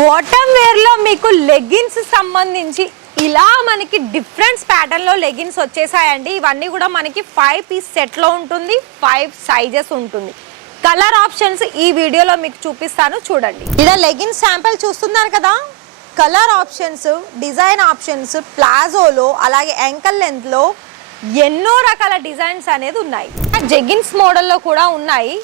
Bottom వేర్లో మీకు leggings సంబంధించి ఇలా మనకి డిఫరెంట్ ప్యాటర్న్లో లెగిన్స్ వచ్చేసాయండి. ఇవన్నీ కూడా మనకి ఫైవ్ పీస్ సెట్లో ఉంటుంది ఫైవ్ సైజెస్ ఉంటుంది. కలర్ ఆప్షన్స్ ఈ వీడియోలో మీకు చూపిస్తాను చూడండి. ఇలా లెగిన్స్ శాంపిల్ చూస్తున్నారు కదా? కలర్ ఆప్షన్స్ డిజైన్ ఆప్షన్స్ ప్లాజోలో అలాగే యాంకల్ లెంత్లో ఎన్నో రకాల డిజైన్స్ అనేది ఉన్నాయి. జెగిన్స్ మోడల్లో కూడా ఉన్నాయి.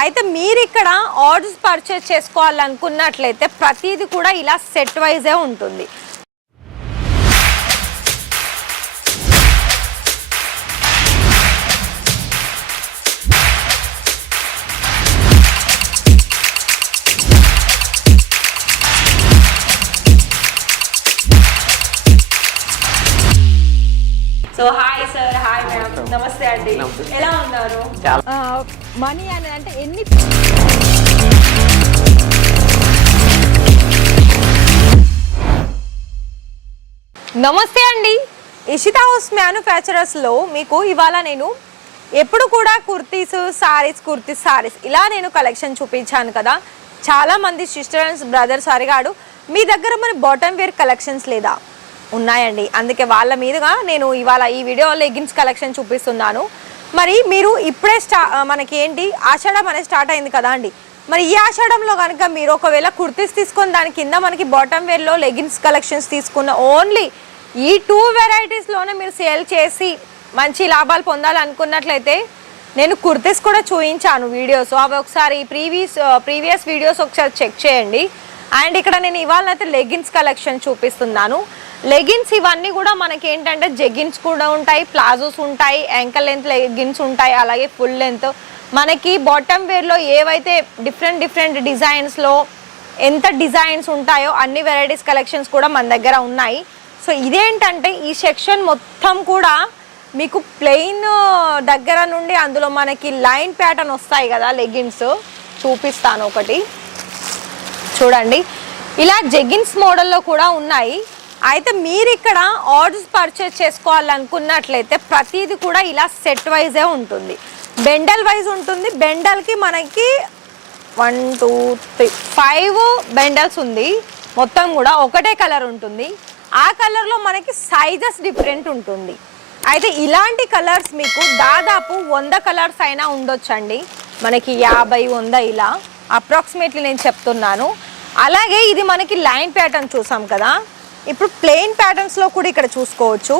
అయితే మీరు ఇక్కడ ఆర్డర్స్ పర్చేస్ చేసుకోవాలనుకున్నట్లయితే ప్రతిదీ కూడా ఇలా సెట్ వైజే ఉంటుంది. So hi sir hi ma'am నమస్తే అండి. ఎలా ఉన్నారు. మనీ అని అంటే ఎన్ని నమస్తే అండి. ఇషితా హౌస్ మ్యానుఫ్యాక్చరర్స్లో మీకు ఇవాళ నేను ఎప్పుడు కూడా కుర్తీస్ సారీస్ కుర్తీస్ సారీస్ ఇలా నేను కలెక్షన్ చూపించాను కదా. చాలా మంది సిస్టర్స్ బ్రదర్స్ అడిగాడు మీ దగ్గర మరి బాటమ్ వేర్ కలెక్షన్స్ లేదా? ఉన్నాయండి. అందుకే వాళ్ళ మీదుగా నేను ఇవాళ ఈ వీడియో లెగిన్స్ కలెక్షన్ చూపిస్తున్నాను. మరి మీరు ఇప్పుడే స్టా మనకి ఏంటి? ఆషాఢం అనేది స్టార్ట్ అయింది కదా అండి. మరి ఈ ఆషాఢంలో కనుక మీరు ఒకవేళ కుర్తీస్ తీసుకొని దాని కింద మనకి బాటమ్ వేర్లో లెగిన్స్ కలెక్షన్స్ తీసుకున్న ఓన్లీ ఈ టూ వెరైటీస్లోనే మీరు సేల్ చేసి మంచి లాభాలు పొందాలనుకున్నట్లయితే నేను కుర్తీస్ కూడా చూపించాను వీడియోస్. అవి ఒకసారి ప్రీవియస్ ప్రీవియస్ వీడియోస్ ఒకసారి చెక్ చేయండి. అండ్ ఇక్కడ నేను ఇవాళ అయితే లెగిన్స్ కలెక్షన్ చూపిస్తున్నాను. లెగిన్స్ ఇవన్నీ కూడా మనకి ఏంటంటే జెగిన్స్ కూడా ఉంటాయి ప్లాజోస్ ఉంటాయి యాంకల్ లెంత్ లెగిన్స్ ఉంటాయి అలాగే ఫుల్ లెంత్ మనకి బాటమ్ వేర్లో ఏవైతే డిఫరెంట్ డిఫరెంట్ డిజైన్స్లో ఎంత డిజైన్స్ ఉంటాయో అన్ని వెరైటీస్ కలెక్షన్స్ కూడా మన దగ్గర ఉన్నాయి. సో ఇదేంటంటే ఈ సెక్షన్ మొత్తం కూడా మీకు ప్లెయిన్ దగ్గర నుండి అందులో మనకి లైన్ ప్యాటర్న్ వస్తాయి కదా లెగిన్స్. చూపిస్తాను ఒకటి. చూడండి. ఇలా జెగిన్స్ మోడల్లో కూడా ఉన్నాయి. అయితే మీరు ఇక్కడ ఆర్డర్స్ పర్చేస్ చేసుకోవాలనుకున్నట్లయితే ప్రతిదీ కూడా ఇలా సెట్ వైజే ఉంటుంది. బెండల్ వైజ్ ఉంటుంది. బెండల్కి మనకి one two three five bundles ఉంది. మొత్తం కూడా ఒకటే కలర్ ఉంటుంది. ఆ కలర్లో మనకి సైజెస్ డిఫరెంట్ ఉంటుంది. అయితే ఇలాంటి కలర్స్ మీకు దాదాపు వంద కలర్స్ అయినా ఉండొచ్చండి. మనకి యాభై వంద ఇలా. అప్రాక్సిమేట్లీ నేను చెప్తున్నాను. అలాగే ఇది మనకి లైన్ ప్యాటర్న్ చూసాం కదా. ఇప్పుడు ప్లెయిన్ ప్యాటర్న్స్లో కూడా ఇక్కడ చూసుకోవచ్చు.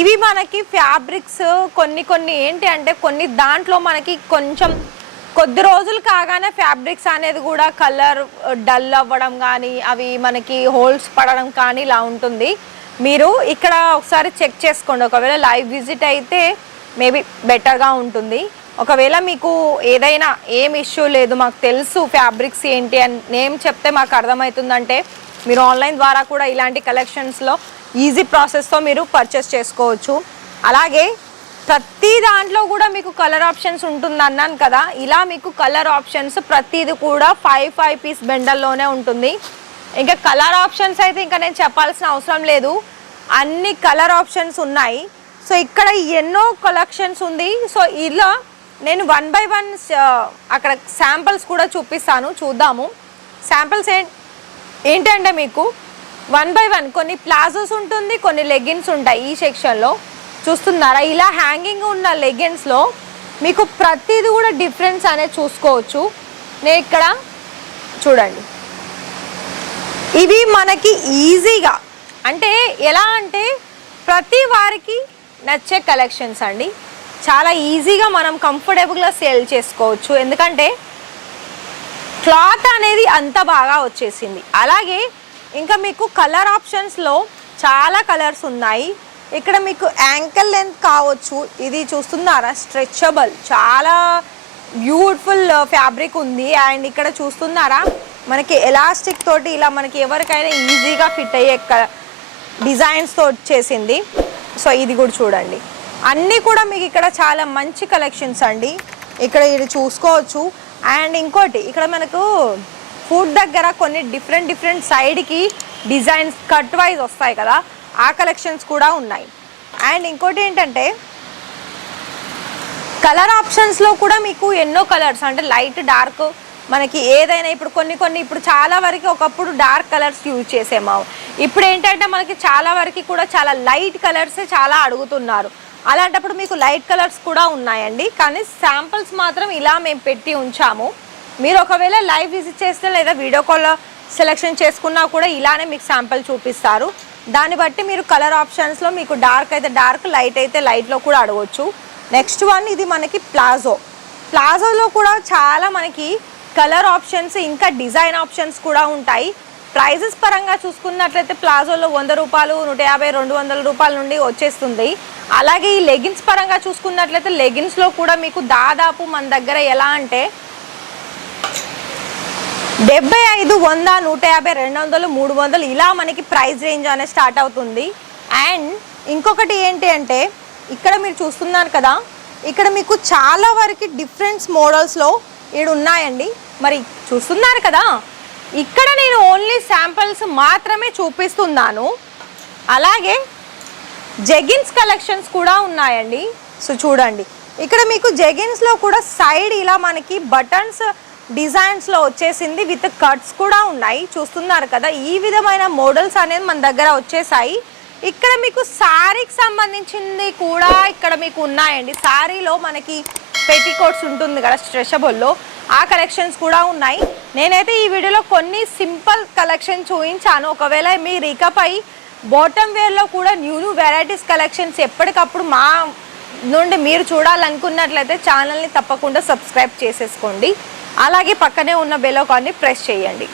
ఇవి మనకి ఫ్యాబ్రిక్స్ కొన్ని కొన్ని ఏంటి అంటే కొన్ని దాంట్లో మనకి కొంచెం కొద్ది రోజులు కాగానే ఫ్యాబ్రిక్స్ అనేది కూడా కలర్ డల్ uh, అవ్వడం కానీ అవి మనకి హోల్స్ పడడం కానీ ఇలా ఉంటుంది. మీరు ఇక్కడ ఒకసారి చెక్ చేసుకోండి. ఒకవేళ లైవ్ విజిట్ అయితే మేబీ బెటర్గా ఉంటుంది. ఒకవేళ మీకు ఏదైనా ఏం ఇష్యూ లేదు మాకు తెలుసు ఫ్యాబ్రిక్స్ ఏంటి అని నేమ్ చెప్తే మాకు అర్థమవుతుందంటే మీరు ఆన్లైన్ ద్వారా కూడా ఇలాంటి కలెక్షన్స్లో ఈజీ ప్రాసెస్తో మీరు పర్చేస్ చేసుకోవచ్చు. అలాగే ప్రతి దాంట్లో కూడా మీకు కలర్ ఆప్షన్స్ ఉంటుంది అన్నాను కదా. ఇలా మీకు కలర్ ఆప్షన్స్ ప్రతిది కూడా ఫైవ్ ఫైవ్ పీస్ బెండల్లోనే ఉంటుంది. ఇంకా కలర్ ఆప్షన్స్ అయితే ఇంకా నేను చెప్పాల్సిన అవసరం లేదు. అన్ని కలర్ ఆప్షన్స్ ఉన్నాయి. సో ఇక్కడ ఎన్నో కలెక్షన్స్ ఉంది. సో ఇలా నేను వన్ బై వన్ అక్కడ శాంపిల్స్ కూడా చూపిస్తాను. చూద్దాము. శాంపిల్స్ ఏంటి? ఏంటంటే మీకు వన్ బై వన్ కొన్ని ప్లాజోస్ ఉంటుంది కొన్ని లెగిన్స్ ఉంటాయి ఈ సెక్షన్లో చూస్తున్నారా? ఇలా హ్యాంగింగ్ ఉన్న లెగిన్స్లో మీకు ప్రతిది కూడా డిఫరెన్స్ అనేది చూసుకోవచ్చు. నేను ఇక్కడ చూడండి. ఇవి మనకి ఈజీగా అంటే ఎలా అంటే ప్రతి వారికి నచ్చే కలెక్షన్స్ అండి. చాలా ఈజీగా మనం కంఫర్టబుల్గా సేల్ చేసుకోవచ్చు. ఎందుకంటే క్లాత్ అనేది అంత బాగా వచ్చేసింది. అలాగే ఇంకా మీకు కలర్ ఆప్షన్స్లో చాలా కలర్స్ ఉన్నాయి. ఇక్కడ మీకు యాంకల్ లెంత్ కావచ్చు. ఇది చూస్తున్నారా? స్ట్రెచబుల్ చాలా బ్యూటిఫుల్ ఫ్యాబ్రిక్ uh, ఉంది. అండ్ ఇక్కడ చూస్తున్నారా? మనకి ఎలాస్టిక్ తోటి ఇలా మనకి ఎవరికైనా ఈజీగా ఫిట్ అయ్యే డిజైన్స్తో వచ్చేసింది. సో ఇది కూడా చూడండి. అన్నీ కూడా మీకు ఇక్కడ చాలా మంచి కలెక్షన్స్ అండి. ఇక్కడ ఇది చూసుకోవచ్చు. అండ్ ఇంకోటి ఇక్కడ మనకు ఫుడ్ దగ్గర కొన్ని డిఫరెంట్ డిఫరెంట్ సైడ్కి డిజైన్స్ కట్ వైజ్ వస్తాయి కదా ఆ కలెక్షన్స్ కూడా ఉన్నాయి. అండ్ ఇంకోటి ఏంటంటే కలర్ ఆప్షన్స్లో కూడా మీకు ఎన్నో కలర్స్ అంటే లైట్ డార్క్ మనకి ఏదైనా ఇప్పుడు కొన్ని కొన్ని ఇప్పుడు చాలా వరకు ఒకప్పుడు డార్క్ కలర్స్ యూజ్ చేసేమా. ఇప్పుడు ఏంటంటే మనకి చాలా వరకు కూడా చాలా లైట్ కలర్సే చాలా అడుగుతున్నారు. అలాంటప్పుడు మీకు లైట్ కలర్స్ కూడా ఉన్నాయండి. కానీ శాంపిల్స్ మాత్రం ఇలా మేము పెట్టి ఉంచాము. మీరు ఒకవేళ లైవ్ విజిట్ చేస్తే లేదా వీడియో కాల్ సెలెక్షన్ చేసుకున్నా కూడా ఇలానే మీకు శాంపిల్ చూపిస్తారు. దాన్ని బట్టి మీరు కలర్ ఆప్షన్స్లో మీకు డార్క్ అయితే డార్క్ లైట్ అయితే లైట్లో కూడా అడగవచ్చు నెక్స్ట్ వన్ ఇది మనకి ప్లాజో. ప్లాజోలో కూడా చాలా మనకి కలర్ ఆప్షన్స్ ఇంకా డిజైన్ ఆప్షన్స్ కూడా ఉంటాయి. ప్రైజెస్ పరంగా చూసుకున్నట్లయితే ప్లాజోలో వంద రూపాయలు నూట యాభై రెండు వందల రూపాయల నుండి వచ్చేస్తుంది. అలాగే ఈ లెగిన్స్ పరంగా చూసుకున్నట్లయితే లెగిన్స్లో కూడా మీకు దాదాపు మన దగ్గర ఎలా అంటే డెబ్బై ఐదు వంద నూట యాభై రెండు వందలు మూడు వందలు ఇలా మనకి ప్రైస్ రేంజ్ అనేది స్టార్ట్ అవుతుంది. అండ్ ఇంకొకటి ఏంటి అంటే ఇక్కడ మీరు చూస్తున్నారు కదా ఇక్కడ మీకు చాలా వరకు డిఫరెంట్స్ మోడల్స్లో ఇక్కడ ఉన్నాయండి మరి చూస్తున్నారు కదా ఇక్కడ నేను ఓన్లీ శాంపిల్స్ మాత్రమే చూపిస్తున్నాను. అలాగే జెగిన్స్ కలెక్షన్స్ కూడా ఉన్నాయండి. సో చూడండి. ఇక్కడ మీకు జెగిన్స్లో కూడా సైడ్ ఇలా మనకి బటన్స్ డిజైన్స్లో వచ్చేసింది. విత్ కట్స్ కూడా ఉన్నాయి. చూస్తున్నారు కదా ఈ విధమైన మోడల్స్ అనేది మన దగ్గర వచ్చేసాయి. ఇక్కడ మీకు శారీకి సంబంధించింది కూడా ఇక్కడ మీకు ఉన్నాయండి. శారీలో మనకి పెట్టికోట్స్ ఉంటుంది కదా స్ట్రెషబుల్లో ఆ కలెక్షన్స్ కూడా ఉన్నాయి. నేనైతే ఈ వీడియోలో కొన్ని సింపుల్ కలెక్షన్ చూపించాను ఒకవేళ మీ రికప్ అయి బాటమ్ వేర్లో కూడా న్యూ న్యూ వెరైటీస్ కలెక్షన్స్ ఎప్పటికప్పుడు మా నుండి మీరు చూడాలనుకున్నట్లయితే ఛానల్ని తప్పకుండా సబ్స్క్రైబ్ చేసేసుకోండి. అలాగే పక్కనే ఉన్న బెలోకాన్ని ప్రెస్ చేయండి.